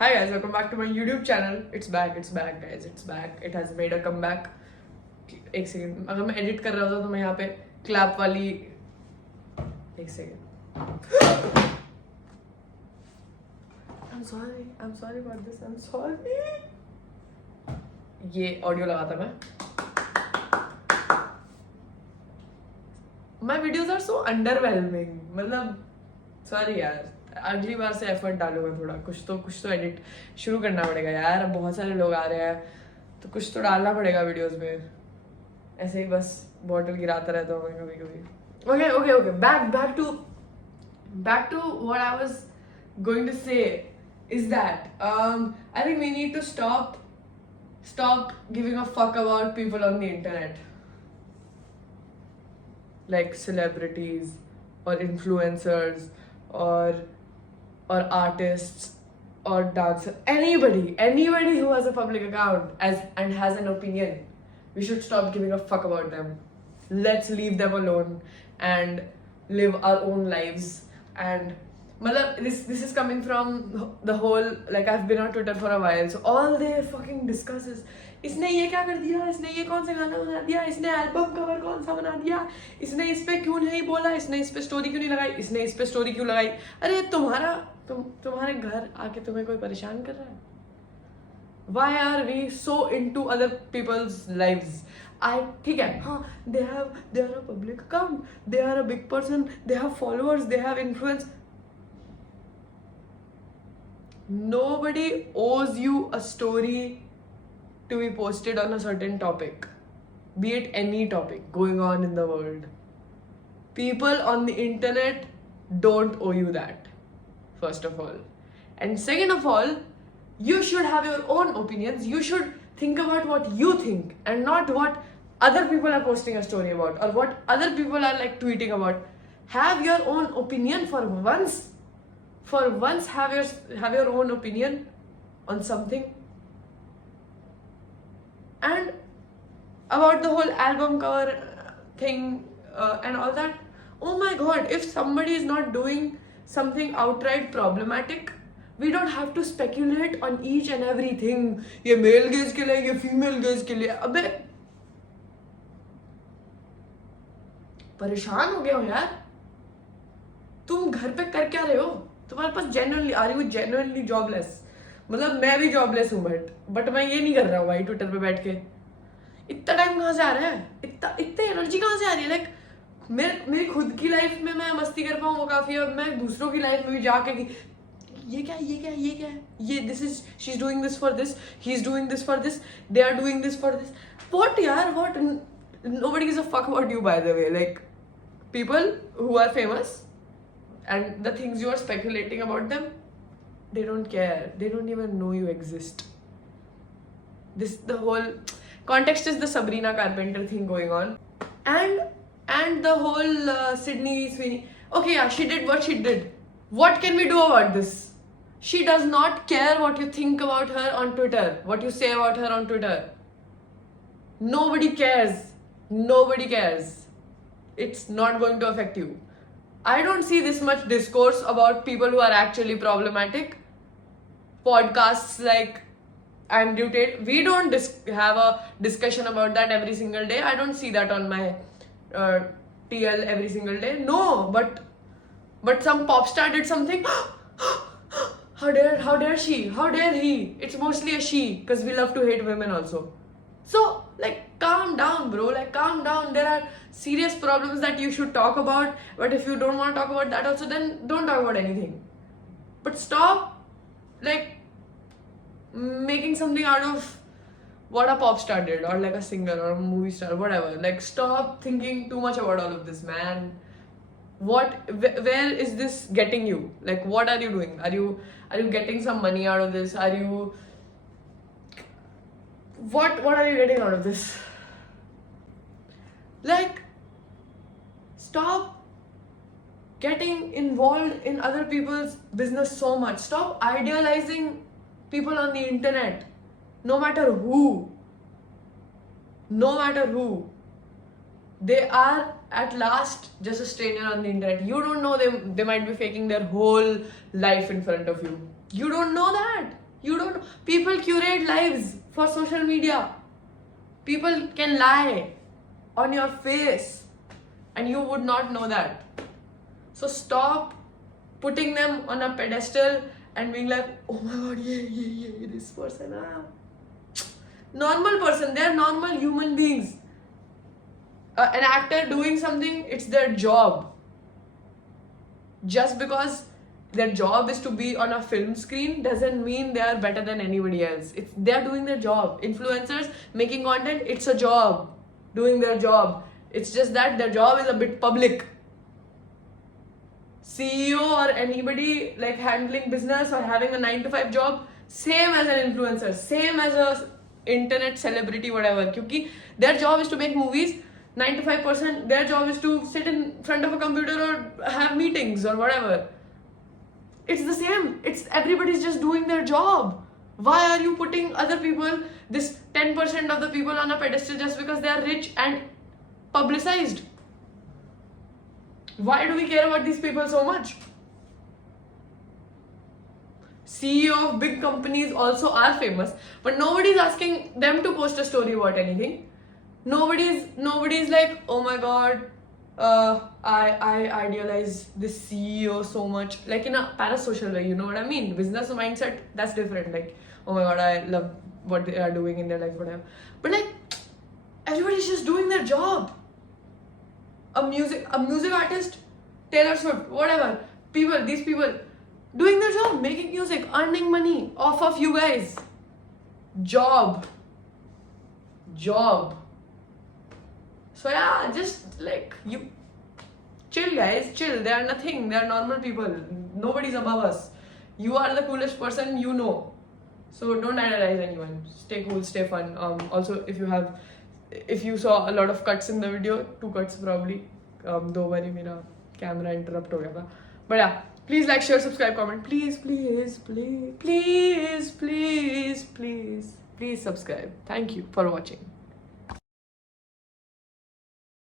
Hi guys, welcome back to my YouTube channel. It's back guys, it's back. It has made a comeback. एक second, अगर मैं edit कर रहा था तो मैं यहाँ पे क्लैप वाली एक second. I'm sorry about this. I'm sorry. ये ऑडियो लगा था मैं. My videos are so underwhelming. मतलब सॉरी यार, अगली बार से एफर्ट डालूंगा थोड़ा. कुछ तो एडिट शुरू करना पड़ेगा यार. अब बहुत सारे लोग आ रहे हैं तो कुछ तो डालना पड़ेगा वीडियोस में. ऐसे ही बस बॉटल गिराता रहता हूँ मैं कभी. Okay. Back to what I was going to say is that I think we need to stop giving a fuck about people on the internet, like celebrities or influencers or artists or dancers. Anybody who has a public account and has an opinion, we should stop giving a fuck about them. Let's leave them alone and live our own lives. And this is coming from the whole, like, I've been on Twitter for a while, so all they fucking discuss is इसने ये क्या कर दिया, इसने ये कौन सा गाना बना दिया, इसने एल्बम कवर कौन सा बना दिया, इसने इस पे क्यों नहीं बोला, इसने इस पे स्टोरी क्यों नहीं लगाई, इसने इस पे स्टोरी क्यों लगाई. अरे तुम्हारे घर आके तुम्हें कोई परेशान कर रहा है? Why are we so into other people's lives? ठीक है, हाँ, they are a public account, they are a big person, they have followers, they have influence. Nobody owes you a story to be posted on a certain topic, be it any topic going on in the world. People on the internet don't owe you that, first of all. And second of all, you should have your own opinions. You should think about what you think and not what other people are posting a story about or what other people are like tweeting about. Have your own opinion for once. For once, have your own opinion on something. And about the whole album cover thing and all that, oh my god, if somebody is not doing something outright problematic, we don't have to speculate on each and everything. ये male gaze के लिए, ये female gaze के लिए. अबे परेशान हो गया हो यार. तुम घर पे कर क्या रहे हो? तुम्हारे पास genuinely जॉबलेस. मतलब मैं भी जॉबलेस हूँ बट मैं ये नहीं कर रहा हूँ भाई ट्विटर पे बैठ के. इतना टाइम कहाँ से आ रहा है? इतनी एनर्जी कहाँ से आ रही है? लाइक मेरी खुद की लाइफ में मैं मस्ती कर पाऊँ वो काफी है. मैं दूसरों की लाइफ में भी जाके कि ये क्या है, ये this is, she's doing this for this, he's doing this for this, they are doing this for this. What यार, what? Nobody gives a fuck about you, by the way. Like, people who are famous and the things you are speculating about them, they don't care. They don't even know you exist. The whole context is the Sabrina Carpenter thing going on, and the whole Sydney Sweeney. Okay, yeah, she did what she did. What can we do about this? She does not care what you think about her on Twitter, what you say about her on Twitter. Nobody cares. It's not going to affect you. I don't see this much discourse about people who are actually problematic. Podcasts like Andrew Tate, we don't have a discussion about that every single day. I don't see that on my TL every single day. No, but some pop star did something. How dare she? How dare he? It's mostly a she, because we love to hate women also. So, like, calm down, bro. Like, calm down. There are serious problems that you should talk about. But if you don't want to talk about that also, then don't talk about anything. But stop, like, making something out of what a pop star did, or like a singer or a movie star, whatever. Like, stop thinking too much about all of this, man. Where is this getting you? Like, what are you doing? Are you getting some money out of this? Are you, what are you getting out of this? Like, stop getting involved in other people's business so much. Stop idealizing people on the internet, no matter who. They are at last just a stranger on the internet. You don't know them. They might be faking their whole life in front of you. You don't know that. You don't. People curate lives for social media. People can lie on your face, and you would not know that. So stop putting them on a pedestal and being like, oh my god, yeah, this person. Normal person. They are normal human beings. An actor doing something, it's their job. Just because their job is to be on a film screen doesn't mean they are better than anybody else. They are doing their job. Influencers making content, it's a job. Doing their job. It's just that their job is a bit public. CEO or anybody like handling business or having a 9 to 5 job, same as an influencer, same as a internet celebrity, whatever. Because their job is to make movies. 95% their job is to sit in front of a computer or have meetings or whatever. It's the same. It's everybody's just doing their job. Why are you putting other people, this 10% of the people on a pedestal just because they are rich and publicized? Why do we care about these people so much? CEO of big companies also are famous, but nobody's asking them to post a story about anything. Nobody's like, oh my god, I idealize this CEO so much, like in a parasocial way, you know what I mean? Business mindset, that's different. Like, oh my god, I love what they are doing in their life, whatever. But like, everybody's just doing their job. A music artist, Taylor Swift, whatever. These people doing their job, making music, earning money off of you guys. Job. So yeah, just like you chill, guys, chill. They are nothing. They are normal people. Nobody's above us. You are the coolest person you know. So don't idolize anyone. Stay cool, stay fun. Also, if you saw a lot of cuts in the video, 2 cuts probably. 2 बारी मेरा camera interrupt हो गया था. But yeah, please like, share, subscribe, comment. Please subscribe. Thank you for watching.